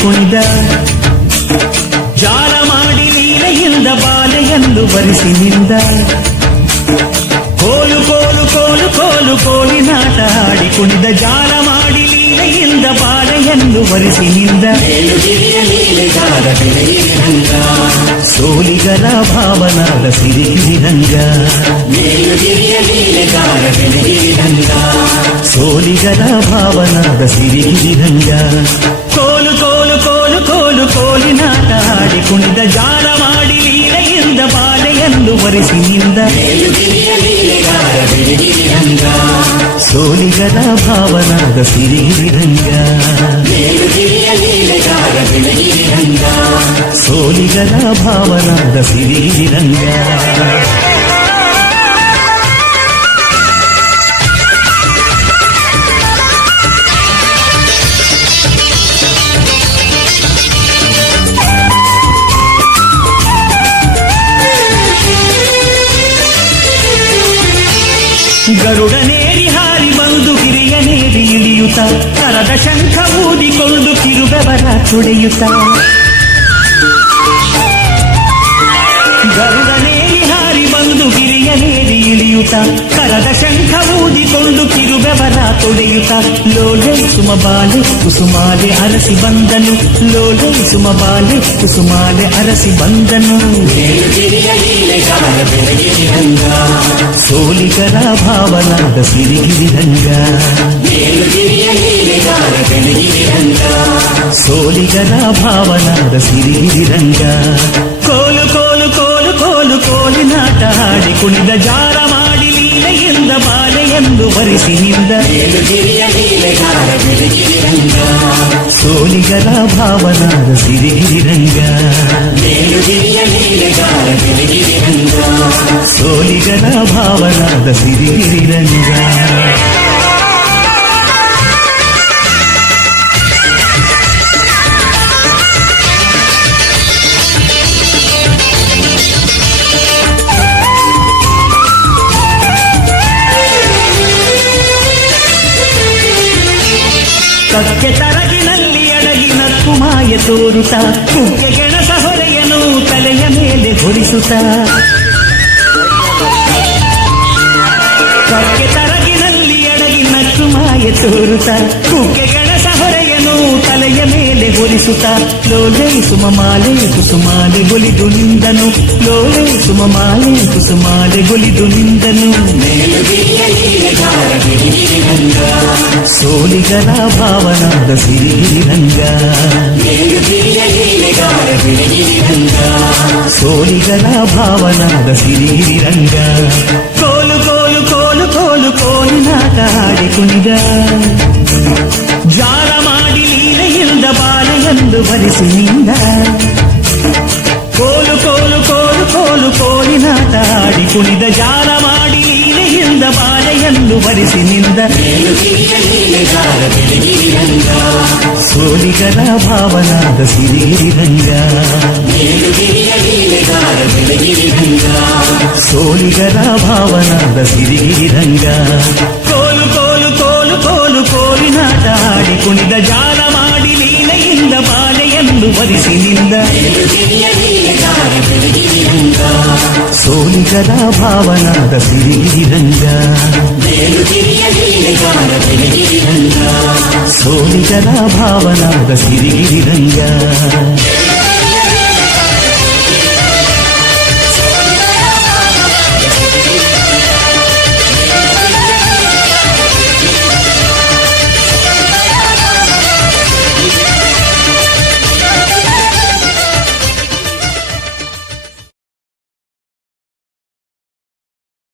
ಕುಣಿದ ಜಾಲ ಮಾಡಿ ಲೀಲೆಯಿಂದ ಬಾಲೆಯನ್ನು ಬರಿಸಿ ನಿಂದ ಕೋಲು ಕೋಲು ಕೋಲು ಕೋಲು ಕೋಲಿನಾಟ ಆಡಿ ಕುಣಿದ ಜಾಲ ಮಾಡಿ ಲೀಲೆಯಿಂದ ಬಾಲೆಯನ್ನು ಬರಿಸಿ ನಿಂದ ಸೋಲಿಗರ ಭಾವನಾದ ಸಿರಿಗಿರಿರಂಗ ಸೋಲಿಗರ ಭಾವನಾದ ಸಿರಿಗಿರಿರಂಗ ಕೋಲು ಕೋಲು ಕೋಲು ಕೋಲು ಕೋಲಿನಾಟ ಆಡಿ ಕುಣಿದ ಜಾಲ ಮಾಡಿ ಲೀಲೆಯಿಂದ ಬಾಲೆಯನ್ನು ಬರಿಸಿ ನಿಂದ ಸೋಲಿಗರ ಭಾವನಾದ ಸಿರಿಗಿರಿರಂಗ ಸೋಲಿಗರ ಭಾವನಾದ ಸಿರಿಗಿರಿರಂಗ ಗರುಡನೇರಿ ಹಾರಿ ಬಂದು ಗಿರಿಯ ನೇರಿ ಇಳಿಯುತ್ತ ಕರದ ಶಂಖ ಊದಿಕೊಂಡು ಕಿರುಬೆವರ ತೊಡೆಯುತ್ತ ಗರುಡನೇರಿ ಹಾರಿ ಬಂದು ಗಿರಿಯ ನೇರಿ ಇಳಿಯುತ್ತ ಕರದ ಶಂಖ ಊದಿಕೊಂಡು ಕಿರುಬೆವರ ತೊಡೆಯುತ್ತ ಲೋಲೆ ಸುಮಬಾಲೆ ಕುಸುಮಾಲೆ ಅರಸಿ ಬಂದನು ಲೋಲೆ ಸುಮಬಾಲೆ ಕುಸುಮಾಲೆ ಅರಸಿ ಬಂದನು ಸೋಲಿಗರ ಭಾವನಾದ ಸಿರಿಗಿರಿರಂಗ ಸೋಲಿಗರ ಭಾವನಾದ ಸಿರಿಗಿರಿರಂಗ ಕೋಲು ಕೋಲು ಕೋಲು ಕೋಲು ಕೋಲಿನಾಟ ಆಡಿ ಕುಣಿದ ಜಾರ ಮಾಡಿ ಲೀಲೆಯಿಂದ ಬಾಲೆಯನ್ನು ಬರಿಸಿ ನಿಂದ ಸೋಲಿಗರ ಭಾವನಾದ ಸಿರಿಗಿರಿರಂಗ ಸೋಲಿಗರ ಭಾವನಾದ ಸಿರಿಗಿರಿರಂಗ ಕಕ್ಕೆ ತರಗಿನಲ್ಲಿ ಅಡಗಿ ನಕ್ಕು ಮಾಯ ತೋರುತ್ತ ಕುಕ್ಕೆ ಗೆಣಸ ಹೊರೆಯನು ತಲೆಯ ಮೇಲೆ ಹೊರಿಸುತ್ತ ಕಕ್ಕೆ ತರಗಿನಲ್ಲಿ ಅಡಗಿ ನಕ್ಕು ಮಾಯ ತೋರುತ್ತ ಕುಕ್ಕೆ ಗೆಣಸ ಹೊರೆಯನು ತಲೆಯ ಮೇಲೆ ಹೊರಿಸುತ್ತ ಲೋಲೆ ಸುಮಮಾಲೆ ಕುಸುಮಾಲೆ ಗೊಲಿದು ನಿಂದನು ಲೋಲೆ ಸುಮಮಾಲೆ ಕುಸುಮಾಲೆ ಗೊಲಿದು ನಿಂದನು ಸೋಲಿಗರ ಭಾವನಾದ ಸಿರಿಗಿರಿರಂಗ ಸೋಲಿಗರ ಭಾವನಾದ ಸಿರಿಗಿರಿರಂಗ ಕೋಲು ಕೋಲು ಕೋಲು ಕೋಲು ಕೋಲಿನಾಟ ಆಡಿ ಕುಣಿದ ಜಾಲ ಮಾಡಿ ಲೀಲೆಯಿಂದ ಬಾಲೆಯನ್ನು ಬರಿಸಿ ನಿಂದ ಕೋಲು ಕೋಲು ಕೋಲು ಕೋಲು ಕೋಲಿನಾಟ ಆಡಿ ಕುಣಿದ ಜಾಲ ಮಾಡಿ ಲೀಲೆಯಿಂದ ಬಾಲೆಯನ್ನು ಬರಿಸಿ ನಿಂದ ಸೋಲಿಗರ ಭಾವನಾದ ಸಿರಿಗಿರಿರಂಗ ಸೋಲಿಗರ ಭಾವನಾದ ಸಿರಿಗಿರಿರಂಗ ಕೋಲು ಕೋಲು ಕೋಲು ಕೋಲು ಕೋಲಿನಾಟ ಆಡಿ ಕುಣಿದ ಜಾಲ ಮಾಡಿ ಲೀಲೆಯಿಂದ ಬಾಲೆಯನ್ನು ಬರಿಸಿ ನಿಂದ ಸೋಲಿಗರ ಭಾವನಾದ ಸಿರಿಗಿರಿರಂಗ ಸೋಲಿಗರ ಭಾವನಾದ ಸಿರಿಗಿರಿರಂಗ